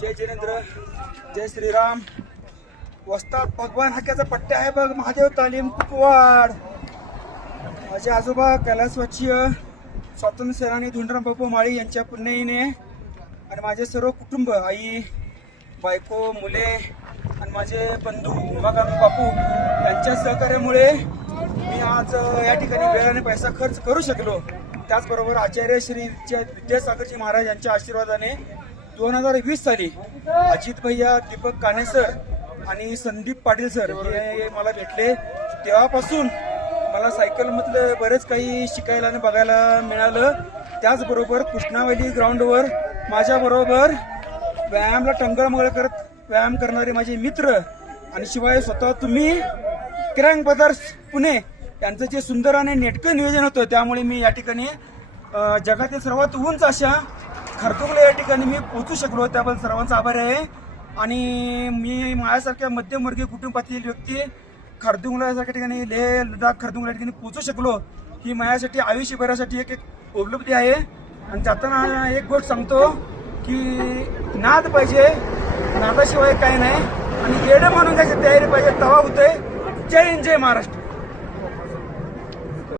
जय जिनेंद्र, जय श्रीराम. वस्ताद भगवान हाक्याचा पट्ट्या आहे बघ. महादेव तालीम कुपवाड. माझे आजोबा कैलासवाचीय स्वातंत्र्य सेनानी धुंडराम बापू माळी यांच्या पुण्याईने आणि माझे सर्व कुटुंब, आई, बायको, मुले आणि माझे बंधू उमाकांत बापू यांच्या सहकार्यामुळे मी आज या ठिकाणी वेळाने पैसा खर्च करू शकलो. त्याचबरोबर आचार्य श्री विद्यासागरजी महाराज यांच्या आशीर्वादाने 2020 साली अजित भैया, दीपक काणे सर आणि संदीप पाटील सर हे मला भेटले. तेव्हापासून मला सायकलमधलं बरेच काही शिकायला आणि बघायला मिळालं. त्याचबरोबर कृष्णावली ग्राउंडवर माझ्याबरोबर व्यायामला टंगळमंगळ करत व्यायाम करणारे माझे मित्र आणि शिवाय स्वतः तुम्ही किरांग ब्रदर्स पुणे यांचं जे सुंदर आणि नेटकं नियोजन होतं, त्यामुळे मी या ठिकाणी जगातील सर्वात उंच अशा खरतुंगला या ठिकाणी मी पोहोचू शकलो. त्याबद्दल सर्वांचा आभार आहे. आणि मी माझ्यासारख्या मध्यमवर्गीय कुटुंबातील व्यक्ती खरतुंगला यासारख्या ठिकाणी लेह लडाख खरतुंगला या ठिकाणी पोहोचू शकलो, ही माझ्यासाठी आयुष्यभरासाठी एक उपलब्धी आहे. आणि जाताना एक गोष्ट सांगतो की नाद पाहिजे, नादाशिवाय काय नाही. आणि येणं म्हणून काय तयारी पाहिजे, तवा होतंय. जय हिंद, जय महाराष्ट्र.